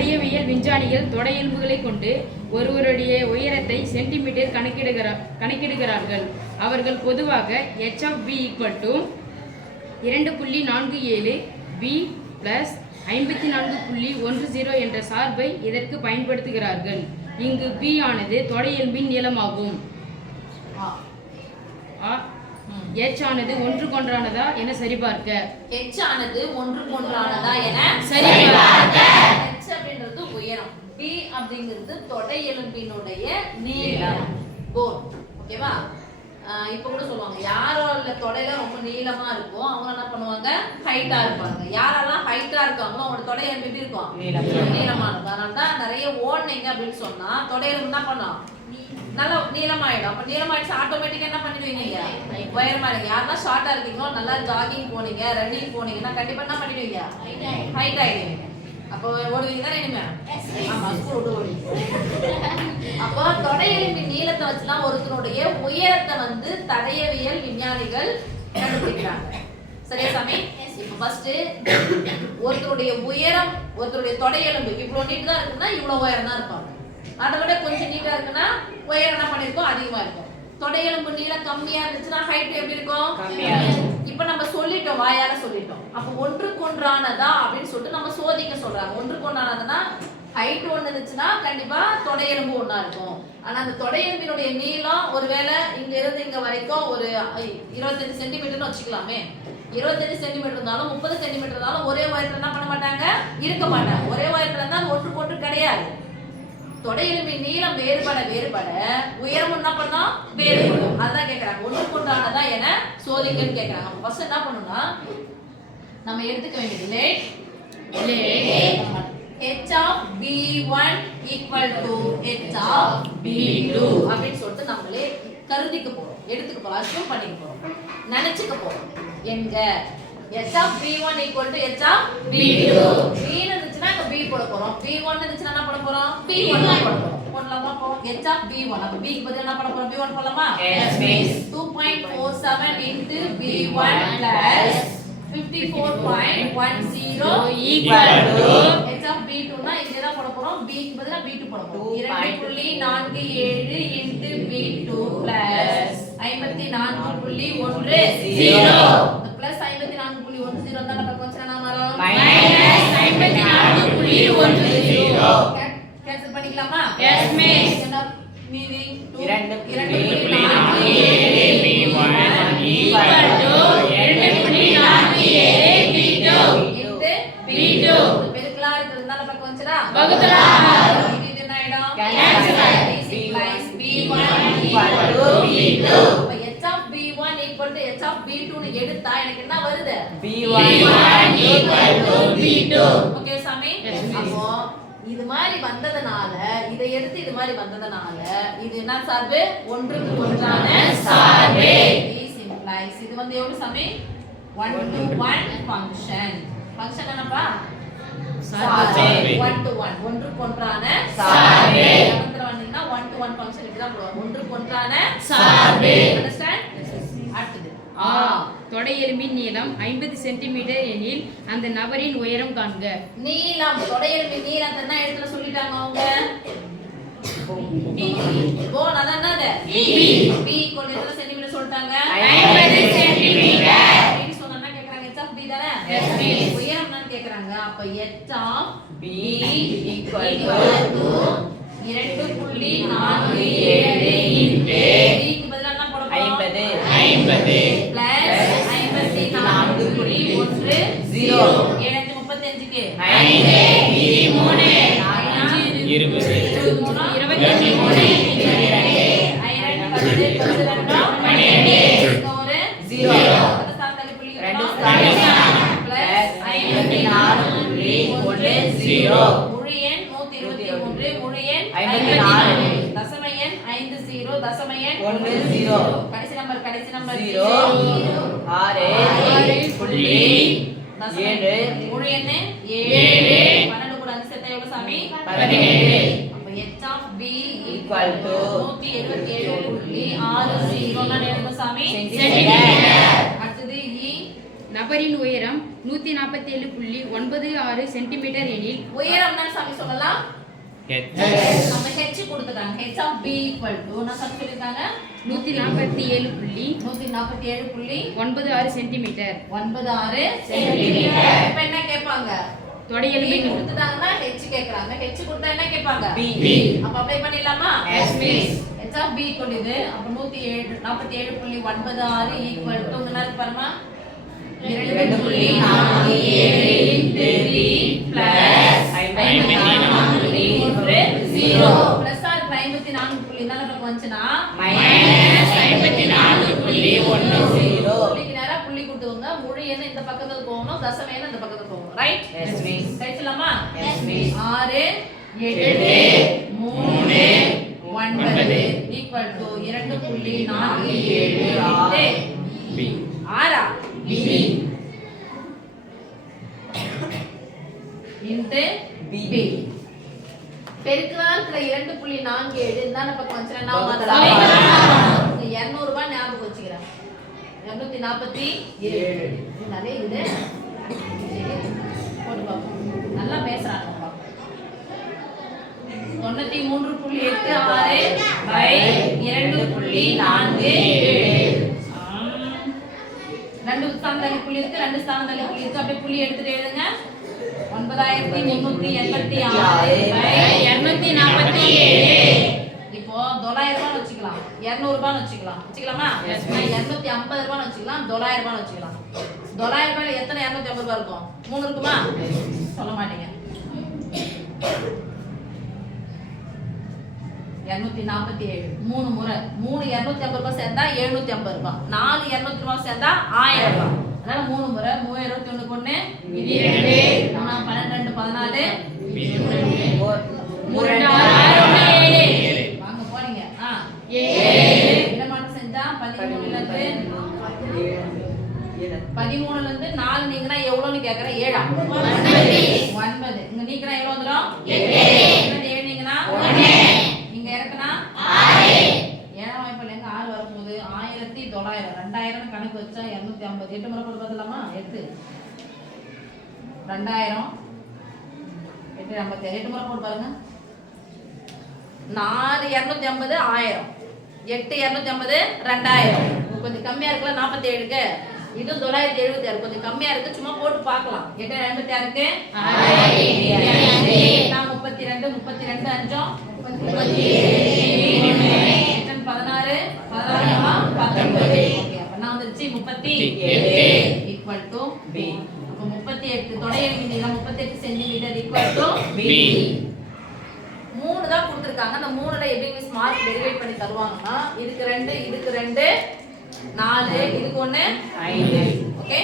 தடயவியல் விஞ்ஞானிகள் தொடை எலும்புகளை கொண்டு ஒருவருடைய உயரத்தை சென்டிமீட்டர் கணக்கிடுகிறார்கள். அவர்கள் பொதுவாக HB = 2.47 b + 54.10 என்ற சார்பை இதற்கு பயன்படுத்துகிறார்கள். இங்கு b ஆனது தொடை எலும்பின் நீளமாகும். H ஆனது ஒன்றுக்கொன்றானதா என சரிபார்க்க. H ஆனது ஒன்றுக்கொன்றானதா என சரிபார்க்க. H அப்படிங்கிறது உயரம், B அப்படிங்கிறது தொடை எலும்பினுடைய நீளம், போன். ஓகேவா? இப்போ கூட சொல்லுவாங்க யாரோட தொடையில ரொம்ப நீளமா இருக்கும் அவங்க என்ன பண்ணுவாங்க, ஹைட்டா இருப்பாங்க. யாரெல்லாம் ஹைட்டா இருக்காங்களோ அவங்க தொடை எலும்பு எப்படி இருக்கும், நீளமா இருக்கும். அதனால தான் நிறைய ஓடுனீங்க அப்படின்னு சொன்னா தொடை எலும்பு என்ன பண்ணும், நல்லா நீளமாயிடும். அப்ப நீளமாயிடுச்சு ஆட்டோமேட்டிக்கா என்ன பண்ணிடுவீங்க, உயரமாயிடுங்க. யாரெல்லாம் ஷார்ட்டா இருக்கீங்களோ நல்லா ஜாகிங் போனீங்க, ரன்னிங் போனீங்கன்னா கண்டிப்பா என்ன பண்ணிடுவீங்க, ஹைட் ஆயிடுவீங்க. அப்போ ஓடுவீங்க தானே இனிமே? ஆமா, ஸ்கூல் விட்டு ஓடுவீங்க. அப்போ தொடை எலும்பின் நீளத்தை வச்சுலாம் ஒருத்தருடைய உயரத்தை வந்து தடயவியல் விஞ்ஞானிகள் கண்டுபிடிக்கிறாங்க. சரியா சாமி? இப்போ ஃபர்ஸ்ட் ஒருத்தருடைய உயரம், ஒருத்தருடைய தொடை எலும்பு இவ்வளவு நீட் தான் இருக்குன்னா இவ்வளவு உயரம் தான் இருப்பாங்க. அதை விட கொஞ்சம் நீட்டா இருக்குன்னா உயரம் என்ன பண்ணிருக்கோம், அதிகமா இருக்கும். தொடை எலும்பு நீளம் கம்மியா இருந்துச்சுன்னா ஹைட் எப்படி இருக்கும், கம்மியா இருக்கும். இப்போ நம்ம சொல்லிட்டோம், வாயால சொல்லிட்டோம். அப்போ ஒன்றுக்கொன்றானதா அப்படின்னு சொல்லிட்டு நம்ம சோதிக்க சொல்றாங்க. ஒன்றுக்கொன்றானதுன்னா ஹைட் ஒன்று இருந்துச்சுன்னா கண்டிப்பா தொடை எலும்பு ஒண்ணா இருக்கும். ஆனா அந்த தொடை எலும்பினுடைய நீளம் ஒருவேளை இங்க இருந்து இங்க வரைக்கும் ஒரு 25 சென்டிமீட்டர்னு வச்சுக்கலாமே. 25 சென்டிமீட்டர் இருந்தாலும் 30 சென்டிமீட்டர் இருந்தாலும் ஒரே உயரத்துல என்ன பண்ண மாட்டாங்க, இருக்க மாட்டாங்க. ஒரே உயரத்துல இருந்தா ஒன்றுக்கொன்று கிடையாது. தொடை எலும்பின் நீளம் வேறுபட உயரம் என்ன பண்ணா வேறுபடும். அதான் கேக்குறாங்க ஒன்றுக்கொன்றானதா என சோதிக்கன்னு கேக்குறாங்க. ஃபர்ஸ்ட் என்ன பண்ணணும்னா நம்ம எடுத்துக்க வேண்டியது H of B1 = H of B2 அப்படின்னு சொல்லிட்டு நம்மளே கருதிக்க போறோம், எடுத்துக்க போறோம், அஸ்யூம் பண்ணிக்க போறோம், நினைச்சுக்க போறோம். எங்க H of B1 = H of B2. B இருந்துச்சுன்னா அங்க B போட போறோம், B1 இருந்துச்சுன்னா என்ன பண்ண போறோம், B1 போட போறோம். போடலாமா? H of B1 அப்ப B க்கு பதிலா என்ன பண்ண போறோம், B1 போடலாமா? Yes miss. 2.47 × B1 + 54.10 = H of B2 னா இங்க தான் போட போறோம், B க்கு பதிலா B2 போட போறோம். 2.47 × B2 + 54.10 பிளஸ் 54.10 தான் நம்ம கொஞ்சம் வரும் -54.10. கேன்சல் பண்ணிக்கலாமா? Yes miss. Meaning 2.47 B1 B2 பெருக்கலா இருக்குறதுனால பக்கம் வந்துடா வகுத்தலாம். இது என்ன ஆயிடும், கேன்சல் ஆயிடும். B1 B2. அப்ப H of B1 = H of B2 னு எடுத்தா எனக்கு என்ன வருது, B1 = B2. ஓகே சாமி? அப்போ இது மாதிரி வந்ததனால இதை எடுத்து இது மாதிரி வந்ததனால இது என்ன சார்பு, ஒன்றுக்கு ஒன்றான சார்பு. This implies இது வந்து எவ்வளவு சாமி, 1 to 1 ஃபங்க்ஷன். ஃபங்க்ஷன் என்னப்பா, சார்பு. 1 to 1 ஒன்றுக்கு ஒன்றான சார்பு. பக்கத்துல வந்தீங்கன்னா 1 to 1 ஃபங்க்ஷன் இப்படி தான் போடுவோம், ஒன்றுக்கு ஒன்றான சார்பு. அண்டர்ஸ்டாண்ட்? அடுத்து தொடை எலும்பின் நீளம் 50 சென்டிமீட்டர் எனில் அந்த நபரின் உயரம் காண்க. நீளம், தொடை எலும்பின் நீளத்தை என்ன இடத்துல சொல்லிட்டாங்க அவங்க, போன் அதான் என்னது B = எத்தனை சென்டிமீட்டர் சொல்லிட்டாங்க, 50 சென்டிமீட்டர். அப்படி சொன்னா கேக்குறாங்க H of B தானே, உயரம் என்னன்னு கேக்குறாங்க. அப்ப H of B = 2.47 × B க்கு பதிலா என்ன போட போறோம், 50 + 54.10 7 35 க்கு 5 3 20 முழு எண் 123 முழு எண் 54 தசம எண் 50 தசம எண் 10 கடைசி நம்பர் 0 6 புள்ளி 7 முழு எண் 7 12 கூட 5 சேர்த்தா எவ்வளவு சாமி, 17. அப்ப H of B = 177.60 னா எவ்வளவு சாமி, சென்டிமீட்டர். அடுத்து E, நபரின் உயரம் 147.96 சென்டிமீட்டர் எனில் உயரம் என்ன சாமி சொல்லலாம் நம்ம h கொடுத்துட்டாங்க h of b equal to என்ன சாமி சொல்லிருக்காங்க 147.96 சென்டிமீட்டர் 96 சென்டிமீட்டர் இப்போ என்ன கேட்பாங்க தொடையெலும்பின் கொடுத்துட்டாங்கன்னா h கேக்குறாங்க h கொடுத்தா என்ன கேட்பாங்க b அப்ப அப்ளை பண்ணிடலாமா yes miss h of b கொண்டது அப்ப 147.96 equal to என்ன இருக்கு பாருமா 2.47 into 3 plus 54.0 plus or 54 என்ன நமக்கு வந்துச்சுனா -54.10 புள்ளிக்கு நேரா புள்ளி கொடுத்துங்க முழு எண் இந்த பக்கத்துக்கு போகணும் தசம எண் இந்த பக்கத்துக்கு போகணும் ரைட் எஸ் மிஸ் கைச்சலாமா yes miss 6 8 3 9 equal to 2.47 b ஆறா b into b பெருக்கலாத்துல 2.47 இந்தான பக்கம் வந்துச்சுனா நான் மாத்தலாம் 200 ரூபாய் ஞாபகம் வச்சுக்கிறேன் 247 இது நிறைய இது போட்டு பாப்போம் நல்லா பேசுறாங்க 93.86 by 2.47 ரெண்டு ஸ்தானம் தள்ளி புள்ளி இருக்கு ரெண்டு ஸ்தானம் தள்ளி புள்ளி இருக்கு அப்படியே புள்ளி எடுத்துட்டு எழுதுங்க 9386 by 247 இப்போ 900 ரூபாய் வச்சுக்கலாம் 200 ரூபாய் வச்சுக்கலாம் வச்சுக்கலாமா 250 ரூபாய் வச்சுக்கலாம் 900 ரூபாய் வச்சுக்கலாம் 900 ரூபாயில எத்தனை 250 ரூபாய் இருக்கும் 3 இருக்குமா சொல்ல மாட்டீங்க 247 மூணு முறை 3 250 ரூபாய் சேர்ந்தா 750 ரூபாய் 4 200 ரூபாய் சேர்ந்தா 1000 ரூபாய் அதனால மூணு முறை 321 கொண்டு இது 2 12 14 வாங்க போறீங்க 7 என்ன மாற்றம் செஞ்சா 13ல இருந்து 4 நீங்கனா எவ்வளவுன்னு கேக்குறேன் 7 9 இங்க நீங்கனா எவ்வளவு வந்துரும் 8 7 நீங்கனா 1 இங்க இறக்குனா 6 ஏழாம் வாய்ப்புல எங்க 6 வரும்போது 1900 2000 கணக்கு வச்சா 250 8 முறை போட்டு பார்த்தலாமா 8 2000 8 56 8 முறை போட்டு பாருங்க 4 250 1000 8 250 2000 கொஞ்சம் கம்மியா இருக்குல்ல 47க்கு இது 976 கொஞ்சம் கம்மியா இருக்கு சும்மா போட்டு பார்க்கலாம் 8 86க்கு 32 32 5 16 19 அப்ப நான் வந்துருச்சு 38 ஈக்குவல் டு b அப்ப 38 தொடையெழுத்து நீளம் 38 சென்டிமீட்டர் ஈக்குவல் டு b 3 தான் கொடுத்திருக்காங்க அந்த 3ல எப்படி மிஸ் மார்க் டெரிவேட் பண்ணி தருவாங்கன்னா இதுக்கு 2 இதுக்கு 2 4 இதுக்கு 1 5 ஓகே